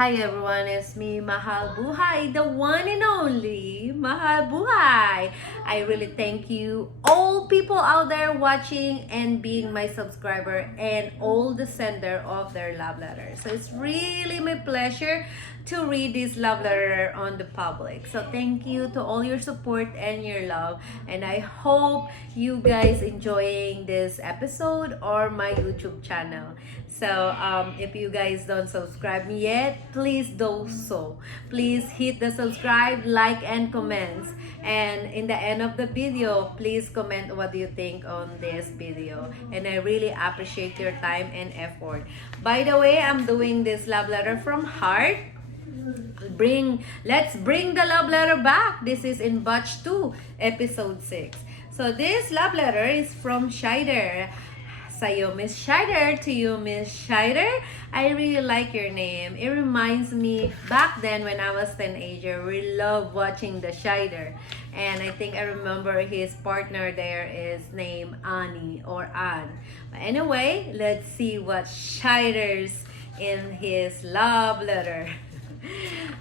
Hi everyone, it's me, Mahal Buhay, the one and only Mahal Buhay. I really thank you, all people out there watching and being my subscriber and all the sender of their love letter. So it's really my pleasure to read this love letter on the public. So thank you to all your support and your love. And I hope you guys enjoying this episode or my YouTube channel. So if you guys don't subscribe me yet, please do so. Please hit the subscribe, like, and comments. And in the end of the video, please comment what do you think on this video. And I really appreciate your time and effort. By the way, I'm doing this love letter from heart. Let's bring the love letter back. This is in batch 2, episode 6. So this love letter is from Shider. Sa'yo, Miss Shider. To you, Miss Shider. I really like your name. It reminds me back then when I was teenager, we love watching the Shider. And I think I remember his partner there is named Annie or Ann. But anyway, let's see what Shider's in his love letter.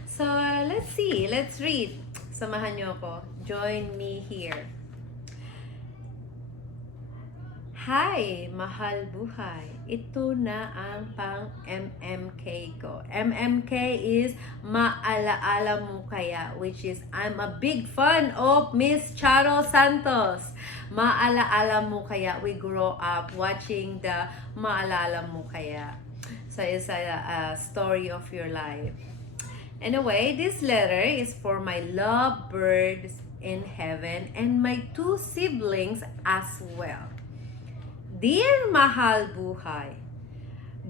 So, let's see. Let's read. Samahan niyo ako. Join me here. Hi, Mahal Buhay. Ito na ang pang MMK ko. MMK is Maalaala Mo Kaya, which is I'm a big fan of Miss Charo Santos. Maalaala Mo Kaya. We grow up watching the Maalala Mo Kaya. So, it's a story of your life. Anyway, this letter is for my lovebirds in heaven and my 2 siblings as well. Dear Mahal Buhay,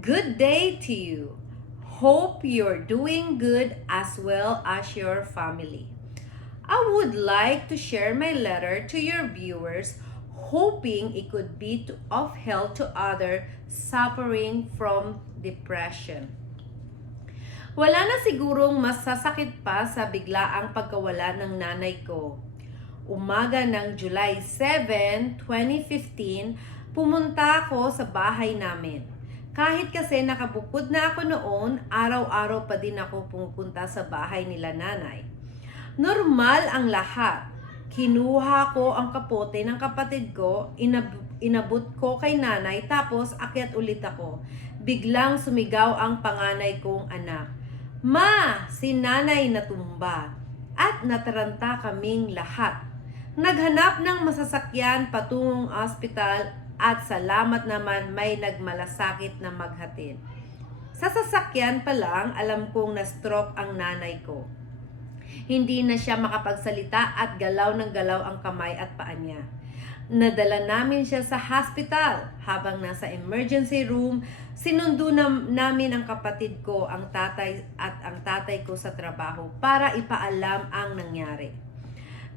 good day to you. Hope you're doing good as well as your family. I would like to share my letter to your viewers, hoping it could be of help to others suffering from depression. Wala na sigurong mas sasakit pa sa biglaang pagkawala ng nanay ko. Umaga ng July 7, 2015, pumunta ako sa bahay namin. Kahit kasi nakabukod na ako noon, araw-araw pa din ako pumunta sa bahay nila nanay. Normal ang lahat. Kinuha ko ang kapote ng kapatid ko, inabot ko kay nanay, tapos akyat ulit ako. Biglang sumigaw ang panganay kong anak. Ma, si nanay natumba at nataranta kaming lahat. Naghanap ng masasakyan patungong ospital at salamat naman may nagmalasakit na maghatid. Sa sasakyan pa lang, alam kong na-stroke ang nanay ko. Hindi na siya makapagsalita at galaw ng galaw ang kamay at paa niya. Nadala namin siya sa hospital. Habang nasa emergency room, sinundo namin ang kapatid ko, ang tatay ko sa trabaho para ipaalam ang nangyari.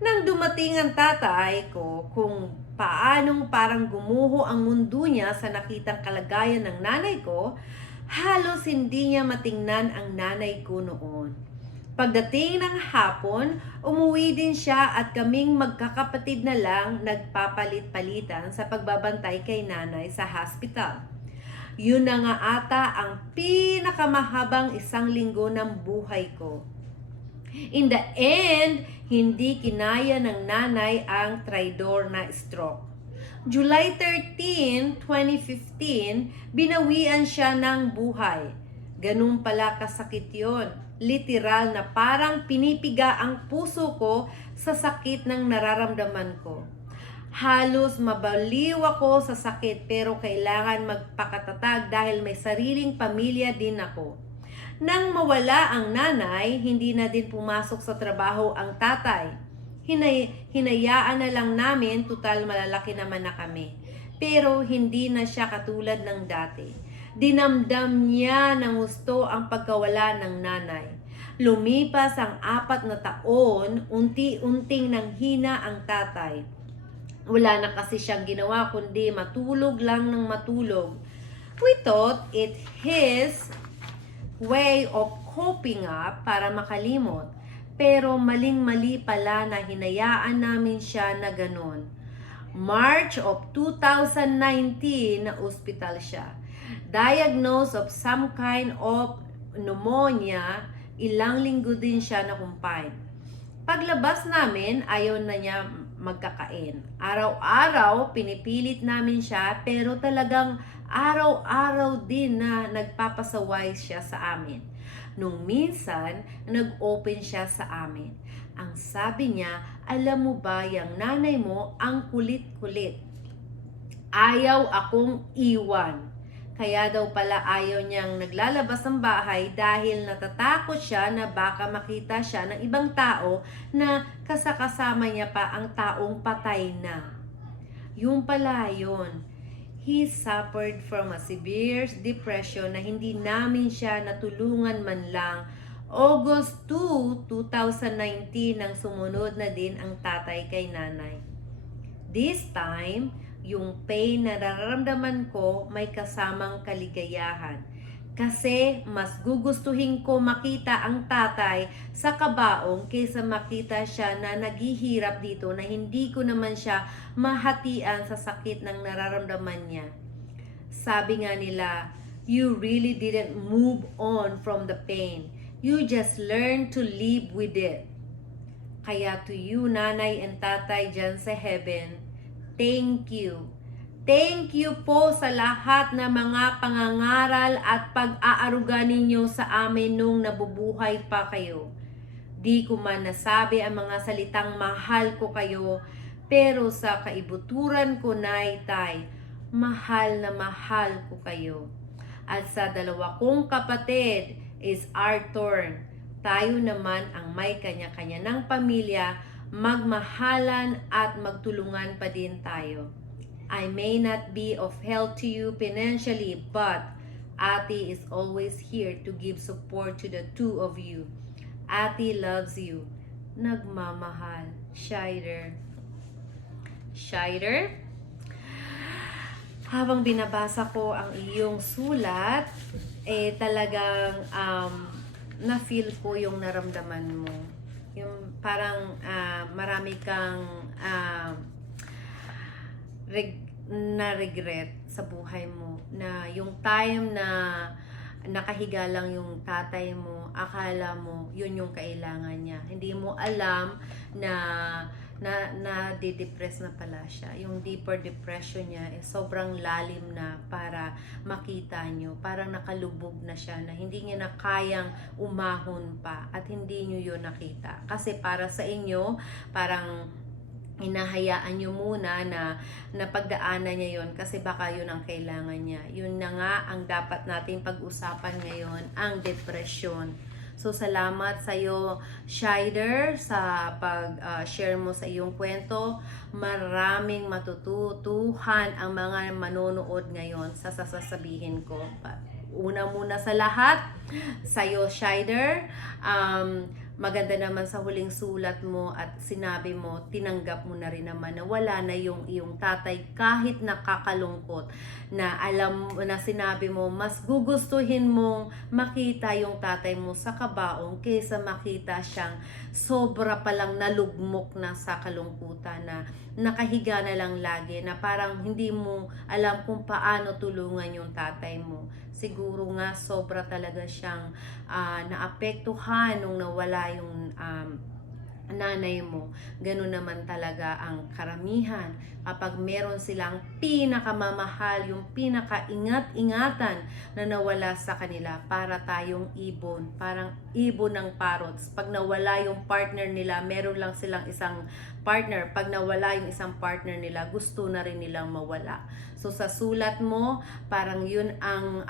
Nang dumating ang tatay ko kung paanong parang gumuho ang mundo niya sa nakitang kalagayan ng nanay ko, halos hindi niya matingnan ang nanay ko noon. Pagdating ng hapon, umuwi din siya at kaming magkakapatid na lang nagpapalit-palitan sa pagbabantay kay nanay sa hospital. Yun na nga ata ang pinakamahabang 1 linggo ng buhay ko. In the end, hindi kinaya ng nanay ang traidor na stroke. July 13, 2015, binawian siya ng buhay. Ganun pala kasakit yon. Literal na parang pinipiga ang puso ko sa sakit ng nararamdaman ko. Halos mabaliw ako sa sakit pero kailangan magpakatatag dahil may sariling pamilya din ako. Nang mawala ang nanay, hindi na din pumasok sa trabaho ang tatay. Hinayaan na lang namin, tutal malalaki naman na kami. Pero hindi na siya katulad ng dati. Dinamdam niya ng gusto ang pagkawala ng nanay. Lumipas ang 4 na taon, unti-unting nanghina ang tatay. Wala na kasi siyang ginawa kundi matulog lang ng matulog. We thought it his way of coping up para makalimot. Pero maling-mali pala na hinayaan namin siya na ganon. March of 2019, na ospital siya. Diagnosed of some kind of pneumonia, ilang linggo din siya na confined. Paglabas namin, ayaw na niya magkakain. Araw-araw, pinipilit namin siya, pero talagang araw-araw din na nagpapasaway siya sa amin. Nung minsan, nag-open siya sa amin. Ang sabi niya, alam mo ba, yung nanay mo, ang kulit-kulit. Ayaw akong iwan. Kaya daw pala ayaw niyang naglalabas ng bahay dahil natatakot siya na baka makita siya ng ibang tao na kasakasama niya pa ang taong patay na. Yung pala yun. He suffered from a severe depression na hindi namin siya natulungan man lang. August 2, 2019 nang sumunod na din ang tatay kay nanay. This time, yung pain na nararamdaman ko may kasamang kaligayahan. Kasi mas gugustuhin ko makita ang tatay sa kabaong kaysa makita siya na naghihirap dito na hindi ko naman siya mahatian sa sakit ng nararamdaman niya. Sabi nga nila, you really didn't move on from the pain. You just learned to live with it. Kaya to you, nanay and tatay dyan sa heaven, thank you. Thank you po sa lahat ng mga pangangaral at pag-aaruga ninyo sa amin nung nabubuhay pa kayo. Di ko man nasabi ang mga salitang mahal ko kayo, pero sa kaibuturan ko, nay, tay, mahal na mahal ko kayo. At sa dalawa kong kapatid is our turn. Tayo naman ang may kanya-kanya ng pamilya, magmahalan at magtulungan pa din tayo. I may not be of help to you financially, but Ate is always here to give support to the two of you. Ate loves you. Nagmamahal. Shider. Shider, habang binabasa ko ang iyong sulat, talagang na-feel ko yung naramdaman mo. Yung parang marami kang na-regret sa buhay mo. Na yung time na nakahiga lang yung tatay mo, akala mo yun yung kailangan niya. Hindi mo alam na de-depress na pala siya. Yung deeper depression niya sobrang lalim na para makita nyo. Parang nakalubog na siya na hindi niya na kayang umahon pa at hindi nyo yun nakita. Kasi para sa inyo, parang hinahayaan nyo muna na napagdaanan niya yon kasi baka yun ang kailangan niya. Yun na nga ang dapat natin pag-usapan ngayon, ang depression. So, salamat sa iyo, Shider, sa pag-share mo sa iyong kwento. Maraming matututuhan ang mga manonood ngayon sa sasabihin ko. Una muna sa lahat, sa iyo, Shider, maganda naman sa huling sulat mo at sinabi mo, tinanggap mo na rin naman na wala na yung iyong tatay kahit nakakalungkot, na alam na sinabi mo, mas gugustuhin mong makita yung tatay mo sa kabaong kaysa makita siyang sobra palang nalugmok na sa kalungkutan, na nakahiga na lang lagi, na parang hindi mo alam kung paano tulungan yung tatay mo. Siguro nga sobra talaga siyang naapektuhan nung nawala yung nanay mo. Ganun naman talaga ang karamihan. Kapag meron silang pinakamamahal, yung pinakaingat-ingatan na nawala sa kanila, para tayong ibon, parang ibon ng parrots. Pag nawala yung partner nila, meron lang silang isang partner. Pag nawala yung isang partner nila, gusto na rin nilang mawala. So sa sulat mo, parang yun ang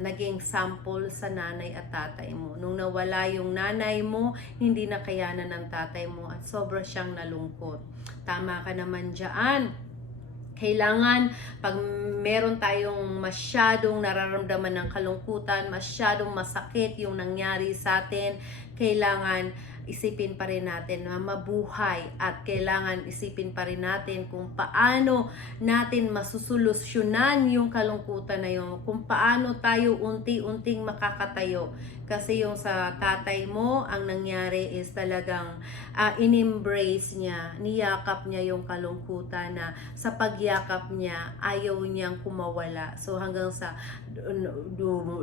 naging sample sa nanay at tatay mo. Nung nawala yung nanay mo, hindi na kayanan ng tatay mo at sobra siyang nalungkot. Tama ka naman dyan. Kailangan, pag meron tayong masyadong nararamdaman ng kalungkutan, masyadong masakit yung nangyari sa atin, kailangan isipin pa rin natin na mabuhay at kailangan isipin pa rin natin kung paano natin masusolusyonan yung kalungkutan na yun, kung paano tayo unti-unting makakatayo. Kasi yung sa tatay mo, ang nangyari is talagang in-embrace niya, niyakap niya yung kalungkutan na sa pagyakap niya, ayaw niyang kumawala. So hanggang sa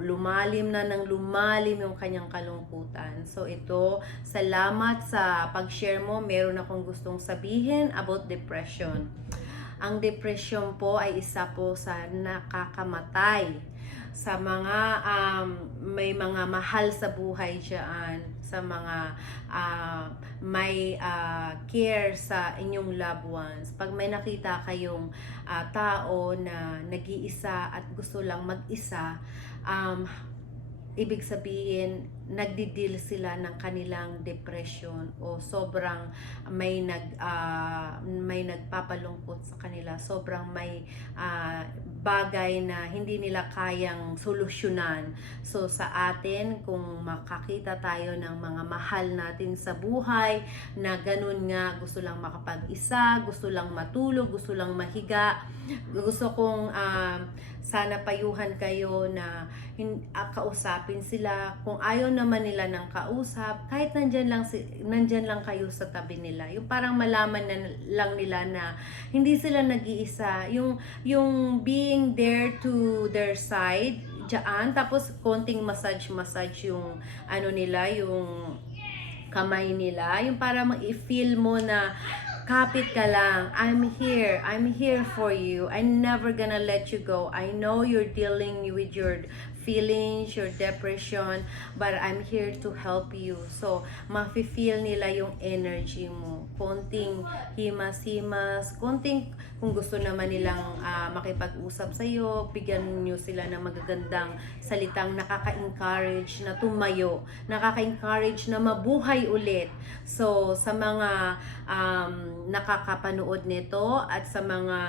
lumalim na ng lumalim yung kanyang kalungkutan. So ito, salamat sa pag-share mo. Meron akong gustong sabihin about depression. Ang depression po ay isa po sa nakakamatay sa mga may mga mahal sa buhay diyan, sa mga may care sa inyong loved ones. Pag may nakita kayong tao na nag-iisa at gusto lang mag-isa, ibig sabihin nagdi-deal sila ng kanilang depression o sobrang may nagpapalungkot sa kanila, sobrang may bagay na hindi nila kayang solusyonan. So sa atin, kung makakita tayo ng mga mahal natin sa buhay na ganun nga, gusto lang makapag-isa, gusto lang matulog, gusto lang mahiga, gusto kong sana payuhan kayo na kausapin sila. Kung ayaw naman nila ng kausap, kahit nandyan lang kayo sa tabi nila. Yung parang malaman na lang nila na hindi sila nag-iisa. Yung being there to their side, dyan, tapos konting massage yung nila, yung kamay nila. Yung para ma-feel mo na kapit ka lang. I'm here for you. I'm never gonna let you go. I know you're dealing with your feelings, your depression, but I'm here to help you. So, mafe-feel nila yung energy mo. Konting himas-himas, konting kung gusto naman nilang makipag-usap sa iyo, bigyan niyo sila ng magagandang salitang nakaka-encourage na tumayo, nakaka-encourage na mabuhay ulit. So, sa mga nakakapanood nito at sa mga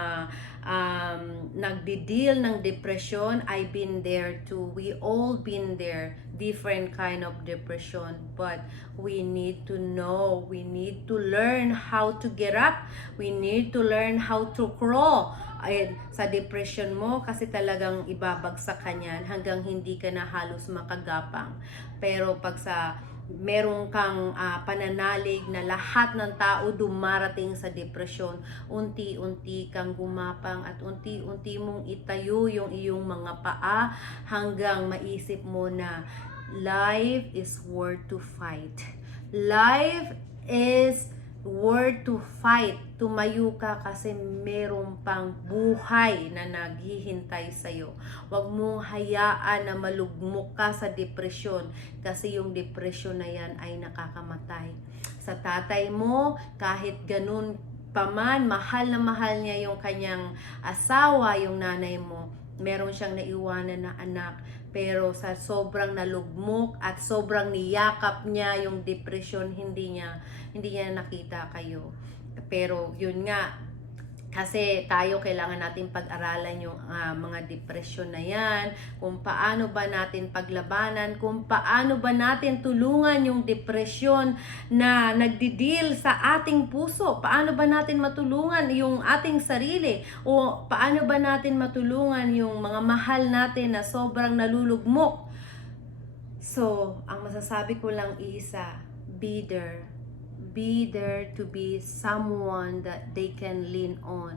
nagdi-deal ng depression, I've been there too. We all been there, different kind of depression, but we need to know, we need to learn how to get up, we need to learn how to crawl. Ayun, sa depression mo, kasi talagang ibabagsak ka niyan hanggang hindi ka na halos makagapang. Pero pag sa meron kang pananalig na lahat ng tao dumarating sa depresyon, unti-unti kang gumapang at unti-unti mong itayo yung iyong mga paa hanggang maisip mo na life is worth to fight. Life is worth to fight. Tumayo ka kasi meron pang buhay na naghihintay sa'yo. Huwag mong hayaan na malugmok ka sa depresyon kasi yung depresyon na yan ay nakakamatay. Sa tatay mo, kahit ganun paman, mahal na mahal niya yung kanyang asawa, yung nanay mo, meron siyang naiwanan na anak, pero sa sobrang nalugmok at sobrang niyakap niya yung depression, hindi niya nakita kayo. Pero yun nga, kasi tayo kailangan natin pag-aralan yung mga depression na yan, kung paano ba natin paglabanan, kung paano ba natin tulungan yung depression na nagdi-deal sa ating puso, paano ba natin matulungan yung ating sarili, o paano ba natin matulungan yung mga mahal natin na sobrang nalulugmok. So, ang masasabi ko lang isa, be there. Be there to be someone that they can lean on.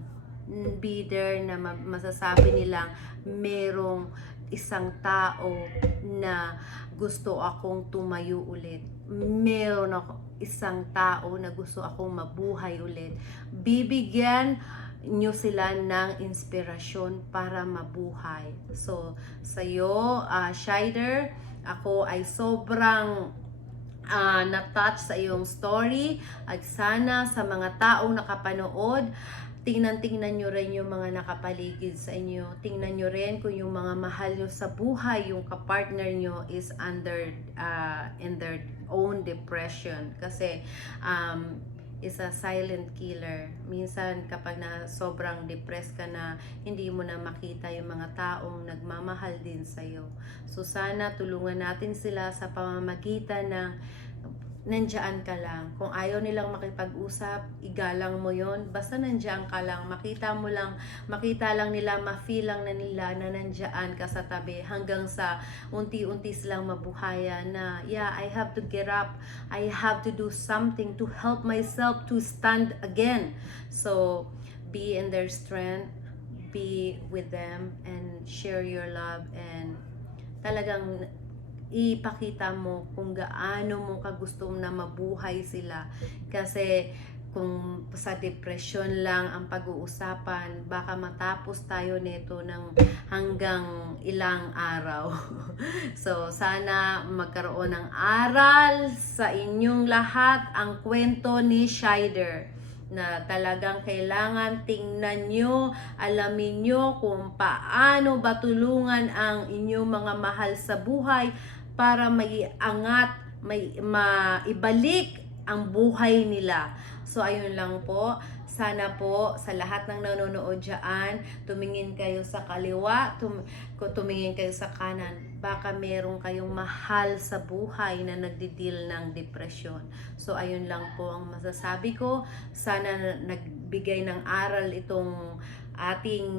Be there na masasabi nilang merong isang tao na gusto akong tumayo ulit. Meron ako isang tao na gusto akong mabuhay ulit. Bibigyan nyo sila ng inspirasyon para mabuhay. So, sa'yo, Shider, ako ay sobrang na-touch sa iyong story, at sana sa mga taong nakapanood, tingnan nyo rin yung mga nakapaligid sa inyo. Tingnan nyo rin kung yung mga mahal nyo sa buhay, yung kapartner nyo is in their own depression. Kasi is a silent killer. Minsan kapag na sobrang depressed ka na, hindi mo na makita yung mga taong nagmamahal din sa'yo. So sana tulungan natin sila sa pamamagitan ng nandiyan ka lang. Kung ayaw nilang makipag-usap, igalang mo yon. Basta nandiyan ka lang, makita lang nila, ma-feel lang na nila na nandiyan ka sa tabi hanggang sa unti-unti silang mabuhayan na, yeah, I have to get up, I have to do something to help myself to stand again. So, be in their strength, be with them, and share your love, and talagang ipakita mo kung gaano mo kagusto na mabuhay sila. Kasi kung sa depression lang ang pag-uusapan, baka matapos tayo nito ng hanggang ilang araw. So, sana magkaroon ng aral sa inyong lahat ang kwento ni Shider, na talagang kailangan tingnan nyo, alamin nyo kung paano ba tulungan ang inyong mga mahal sa buhay para maiangat, maibalik ang buhay nila. So, ayun lang po. Sana po sa lahat ng nanonood dyan, tumingin kayo sa kaliwa, tumingin kayo sa kanan. Baka meron kayong mahal sa buhay na nagdi-deal ng depression. So, ayun lang po ang masasabi ko. Sana nagbigay ng aral itong ating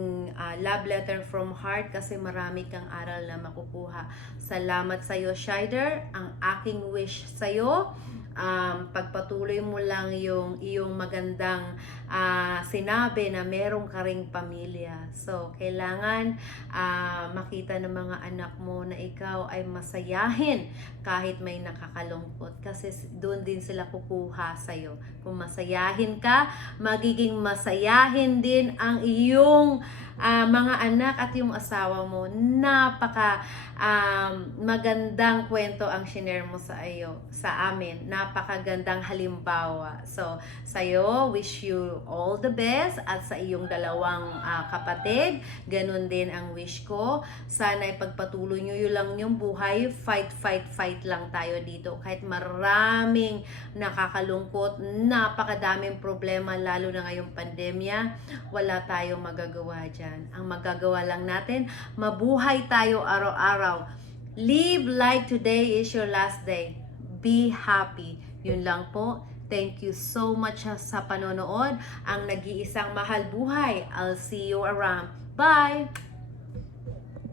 love letter from heart, kasi marami kang aral na makukuha. Salamat sa iyo, Shider. Ang aking wish sa iyo, pagpatuloy mo lang yung iyong magandang sinabi na meron ka ring pamilya. So, kailangan makita ng mga anak mo na ikaw ay masayahin kahit may nakakalungkot, kasi doon din sila kukuha sa'yo. Kung masayahin ka, magiging masayahin din ang iyong mga anak at yung asawa mo. Napaka magandang kwento ang shinare mo sa amin. Napakagandang halimbawa. So, sa'yo, wish you all the best, at sa iyong dalawang kapatid, ganun din ang wish ko. Sana ipagpatuloy nyo yun lang yung buhay. Fight lang tayo dito. Kahit maraming nakakalungkot, napakadaming problema, lalo na ngayong pandemya, wala tayong magagawa dyan. Ang magagawa lang natin, mabuhay tayo araw-araw. Live like today is your last day. Be happy. Yun lang po. Thank you so much sa panonood. Ang nag-iisang mahal buhay. I'll see you around. Bye!